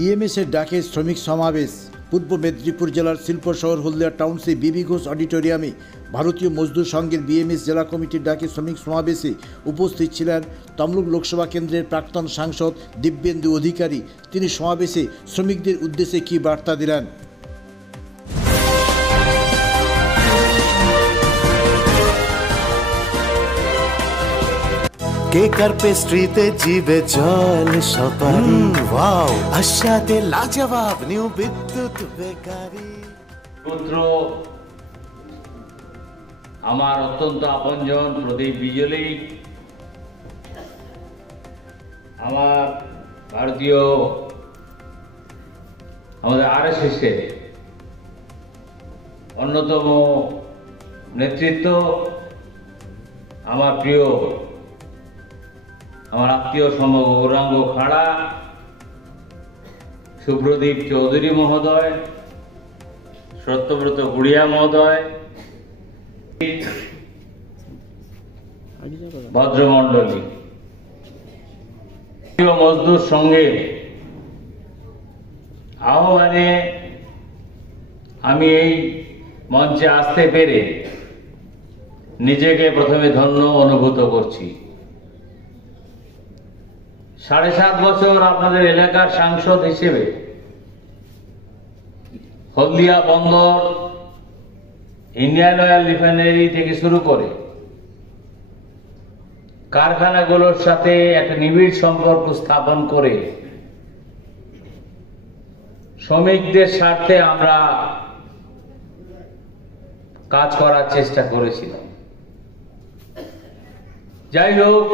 বিএমএসের ডাকে শ্রমিক সমাবেশ। পূর্ব মেদিনীপুর জেলার শিল্প শহর হলদিয়া টাউনশিপ বিবি ঘোষ অডিটোরিয়ামে ভারতীয় মজদুর সংঘের বিএমএস জেলা কমিটির ডাকে শ্রমিক সমাবেশে উপস্থিত ছিলেন তমলুক লোকসভা কেন্দ্রের প্রাক্তন সাংসদ দিব্যেন্দু অধিকারী। তিনি সমাবেশে শ্রমিকদের উদ্দেশ্যে কী বার্তা দিলেন? কেকার পেস্ট্রিতে জিবে জল সপারি, ওয়াও আশাতে লাজবাব নিউ বিদ্যুৎ বেকারি। পুত্র আমার অত্যন্ত আপনজন প্রদীপ বিজলি, আমার ভারতীয় আমাদের আরএসএসের অন্যতম নেতৃত্ব, আমার প্রিয় আমার আত্মীয় সমগ্র গৌরাঙ্গ খাড়া, শুভ্রদীপ চৌধুরী মহোদয়, সত্যব্রত গুড়িয়া মহোদয়, ভদ্রমণ্ডলী, মজদুর সঙ্গে আহ্বানে আমি এই মঞ্চে আসতে পেরে নিজেকে প্রথমে ধন্য অনুভূত করছি। 7.5 বছর আপনাদের এলাকার সাংসদ হিসেবে হলদিয়া বন্দর, ইন্ডিয়ান অয়েল রিফাইনারি থেকে শুরু করে কারখানাগুলোর সাথে একটা নিবিড় সম্পর্ক স্থাপন করে শ্রমিকদের স্বার্থে আমরা কাজ করার চেষ্টা করেছিলাম। যাই হোক,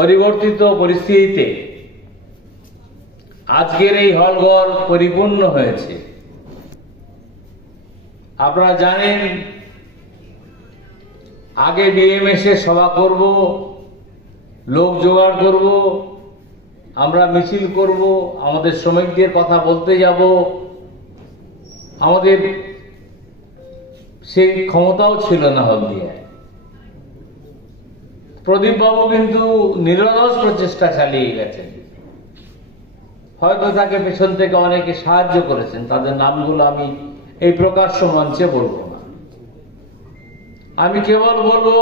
পরিবর্তিত পরিস্থিতিতে আজকের এই হলঘর পরিপূর্ণ হয়েছে। আপনারা জানেন, আগে বিএমএসে সভা করব, লোক জোগাড় করব, আমরা মিছিল করব, আমাদের শ্রমিকদের কথা বলতে যাব, আমাদের সেই ক্ষমতাও ছিল না হলদিয়ায়। প্রদীপ বাবু কিন্তু নিরলস প্রচেষ্টা চালিয়ে গেছেন। হয়তো তাকে পেছন থেকে অনেকে সাহায্য করেছেন, তাদের নামগুলো আমি এই প্রকাশ্য মঞ্চে বলবো না। আমি কেবল বলবো,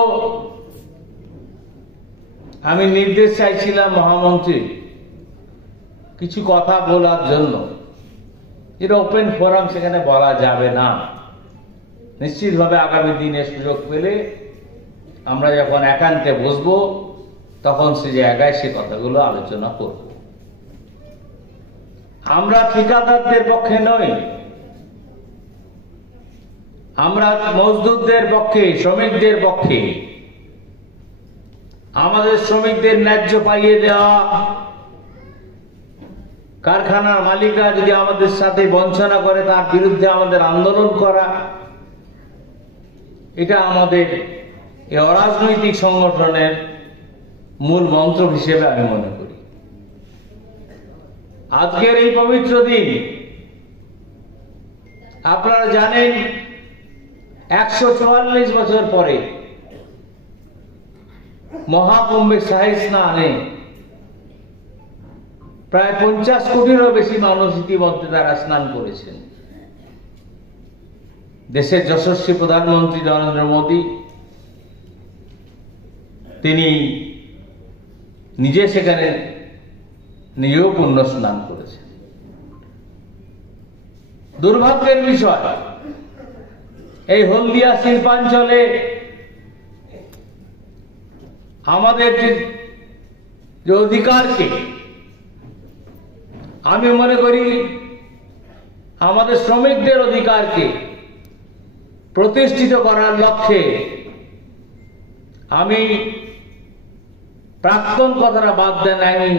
আমি নির্দেশ চাইছিলাম মহামন্ত্রী কিছু কথা বলার জন্য। এটা ওপেন ফোরাম, সেখানে বলা যাবে না। নিশ্চিতভাবে আগামী দিনে সুযোগ পেলে আমরা যখন একান্তে বসবো তখন সে জায়গায় সে কথাগুলো আলোচনা করব। আমরা ঠিকাদারদের পক্ষে নই, আমরা মজদুরদের পক্ষে, শ্রমিকদের পক্ষে। আমাদের শ্রমিকদের ন্যায্য পাইয়ে দেওয়া, কারখানার মালিকরা যদি আমাদের সাথে বঞ্চনা করে তার বিরুদ্ধে আমাদের আন্দোলন করা, এটা আমাদের এই অরাজনৈতিক সংগঠনের মূল মন্ত্র হিসেবে আমি মনে করি। আজকের এই পবিত্র দিন, আপনারা জানেন 144 বছর পরে মহাকুম্ভে শাহী স্নানে প্রায় 50 কোটিরও বেশি মানুষ ইতিমধ্যে তারা স্নান করেছেন। দেশের যশস্বী প্রধানমন্ত্রী নরেন্দ্র মোদী, তিনি নিজে সেখানে নিজেও পুণ্য স্নান করেছেন। দুর্ভাগ্যের বিষয়, এই হলদিয়া শিল্পাঞ্চলে আমাদের যে অধিকারকে, আমি মনে করি আমাদের শ্রমিকদের অধিকারকে প্রতিষ্ঠিত করার লক্ষ্যে আমি প্রাক্তন কথাটা বাদ দেন, আমি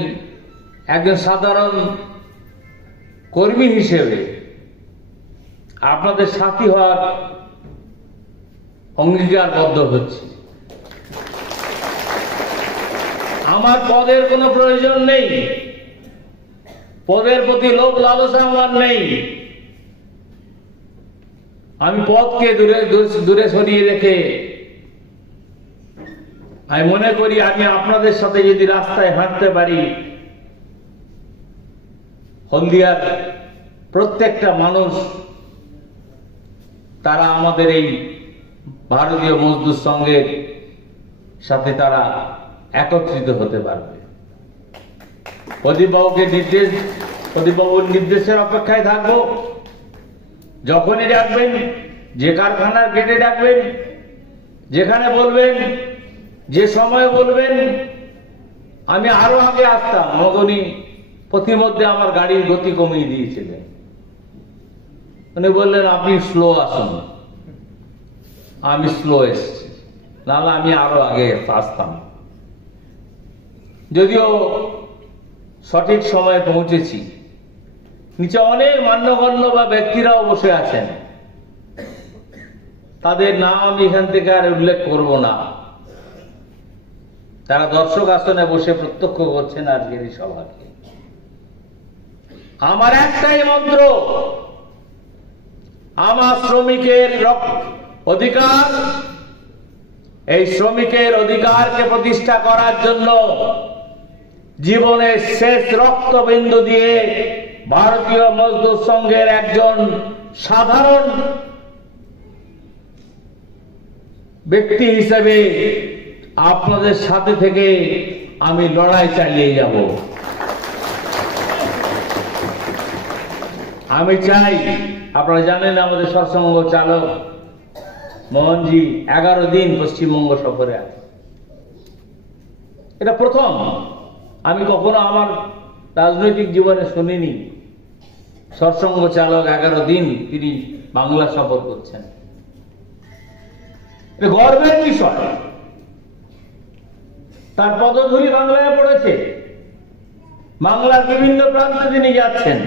একজন সাধারণ কর্মী হিসেবে আপনাদের সাথী হওয়ার অঙ্গীকারবদ্ধ হচ্ছে। আমার পদের কোনো প্রয়োজন নেই, পদের প্রতি লোভ লালসা আমার নেই। আমি পদকে দূরে সরিয়ে রেখে আমি মনে করি আমি আপনাদের সাথে যদি রাস্তায় হাঁটতে পারি হলদিয়ার প্রত্যেকটা মানুষ তারা আমাদের এই ভারতীয় মজদুর সংঘের সাথে তারা একত্রিত হতে পারবে। প্রদীপবাবুর নির্দেশের অপেক্ষায় থাকবো। যখনই ডাকবেন, যে কারখানার গেটে ডাকবেন, যেখানে বলবেন, যে সময় বলবেন, আমি আরো আগে আসতাম। মগনি প্রতিমধ্যে আমার গাড়ির গতি কমিয়ে দিয়েছিলেন। উনি বললেন আপনি স্লো আসুন। আমি স্লো এসছি, নাহলে আমি আরো আগে আসতাম। যদিও সঠিক সময়ে পৌঁছেছি। নিচে অনেক মান্যগণ্য বা ব্যক্তিরাও বসে আছেন, তাদের নাম আমি এখান থেকে আর উল্লেখ করব না। তারা দর্শক আসনে বসে প্রত্যক্ষ করছেন আজকের এই সভাকে। আমার একটাই মন্ত্র, আমার শ্রমিকের অধিকার, এই শ্রমিকের অধিকারকে প্রতিষ্ঠা করার জন্য জীবনের শেষ রক্তবিন্দু দিয়ে ভারতীয় মজদুর সংঘের একজন সাধারণ ব্যক্তি হিসেবে আপনাদের সাথে থেকে আমি লড়াই চালিয়ে যাব। আমি চাই, আপনারা জানেন আমাদের সৎসঙ্গ চালক মোহনজি 11 দিন পশ্চিমবঙ্গ সফরে আছে। এটা প্রথম, আমি কখনো আমার রাজনৈতিক জীবনে শুনিনি সৎসঙ্গ চালক 11 দিন তিনি বাংলা সফর করছেন। এটা গর্বের বিষয়। তার পদধূলি বাংলায় পড়েছে, বাংলার বিভিন্ন প্রান্তে তিনি যাচ্ছেন।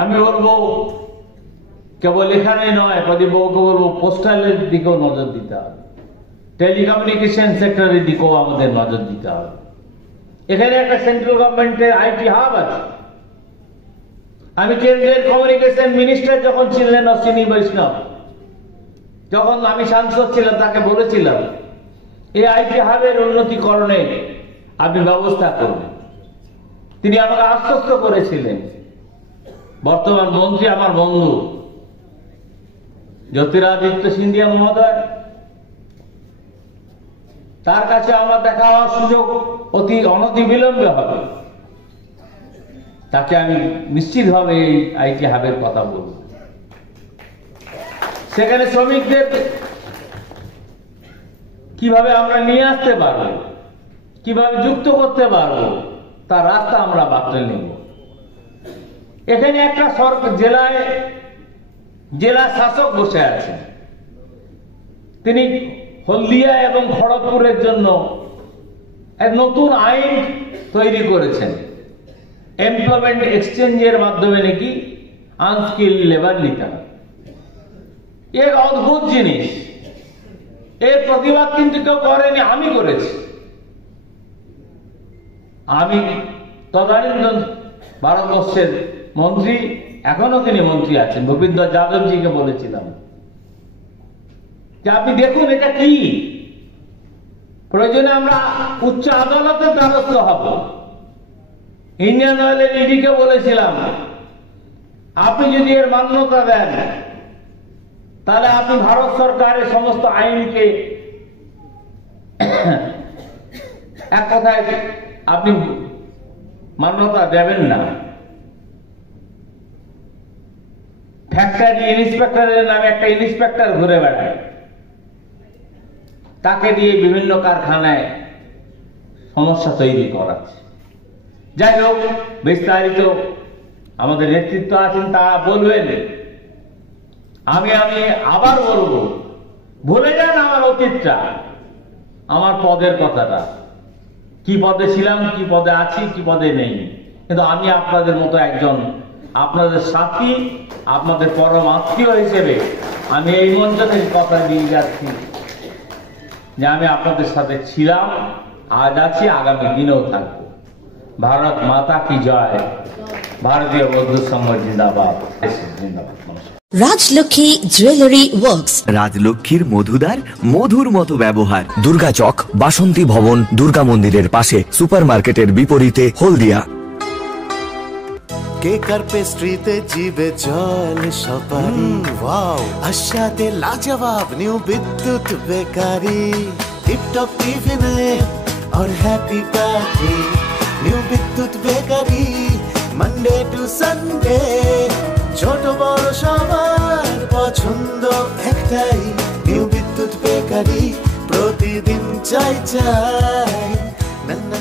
আমি বলবো কেবল এখানে নয়, প্রদীপবাবুকে বলবো পোস্টালের দিকেও নজর দিতে হবে, টেলিকমিউনিকেশন সেক্টরের দিকেও আমাদের নজর দিতে হবে। এখানে একটা সেন্ট্রাল গভর্নমেন্টের আইটি হাব আছে। আমি কেন্দ্রের কমিউনিকেশন মিনিস্টার যখন ছিলেন অশ্বিনী বৈষ্ণব, যখন আমি সাংসদ ছিলাম, তাকে বলেছিলাম এই আইটি হাবের উন্নতিকরণে আপনি ব্যবস্থা করবেন। তিনি আমাকে আশ্বস্ত করেছিলেন। বর্তমান মন্ত্রী আমার বন্ধু জ্যোতিরাদিত্য সিন্ধিয়া মহোদয়, তার কাছে আমার দেখা হওয়ার সুযোগ অনতিবিলম্বে হবে। তাকে আমি নিশ্চিতভাবে এই আইটি হাবের কথা বলব। সেখানে শ্রমিকদের কিভাবে আমরা নিয়ে আসতে পারবো, কিভাবে যুক্ত করতে পারবো, তার রাস্তা আমরা বাতলে নেব। এখানে একটা জেলা শাসক বসে আছেন, তিনি হলদিয়া এবং খড়গপুরের জন্য এক নতুন আইন তৈরি করেছেন। এমপ্লয়মেন্ট এক্সচেঞ্জের মাধ্যমে নাকি আনস্কিল লেবার নিতে হবে। এর অদ্ভুত জিনিস। এর প্রতিবাদ কিন্তু কেউ করেনি, আমি করেছি। আমি তদানীন্তন ভারতবর্ষের মন্ত্রী, এখনো তিনি মন্ত্রী আছেন, ভূপেন্দ্র যাদবজিকে বলেছিলাম যে আপনি দেখুন এটা কি, প্রয়োজনে আমরা উচ্চ আদালতের দ্বারস্থ হব। ইন্ডিয়ান অয়েলের ইডিকে বলেছিলাম আপনি যদি এর মান্যতা দেন, তাহলে আপনি ভারত সরকারের সমস্ত আইনকে এক কথায় আপনি মান্যতা দেবেন না। ফ্যাক্টরি ইন্সপেক্টরের নামে একটা ইন্সপেক্টর ঘুরে বেড়ায়, তাকে দিয়ে বিভিন্ন কারখানায় সমস্যা তৈরি করাচ্ছে। যাই হোক, বিস্তারিত আমাদের নেতৃত্ব আছেন, তারা বলবেন। আমি আবার বলবো, ভুলে যান আমার অতীতটা, আমার পদের কথাটা, কি পদে ছিলাম, কি পদে আছি, কি পদে নেই। কিন্তু আমি আপনাদের মতো একজন, আপনাদের সাথী, আপনাদের পরম আত্মীয় হিসেবে আমি এই মঞ্চ থেকে কথা দিয়ে যাচ্ছি যে আমি আপনাদের সাথে ছিলাম, আজ আছি, আগামী দিনেও থাকবো। ভারত মাতা কি জয়। ভারতীয় মজদুর সংঘ জিন্দাবাদ, জিন্দাবাদ। রাজলক্ষ্মী জুয়েলারি ওয়ার্কস, রাজলক্ষ্মীর মধুদার, মধুর মতো ব্যবহার। দুর্গা চক, বাসন্তী ভবন, দুর্গা মন্দিরের পাশে, সুপার মার্কেটের বিপরীতে, হলদিয়া। কেক আর পেস্ট্রিতে জিবে জল সপারি ওয়াও আশাতে লাজবাব নিউ বিদ্যুৎ বেকারি টিপটপ টিফিনে और हैप्पी पार्टी নিউ বিদ্যুৎ বেকারি মানডে টু সানডে ছোট বড় সবার পছন্দ একটাই নিউ বিদ্যুৎ বেকারি প্রতিদিন চাই চাই না না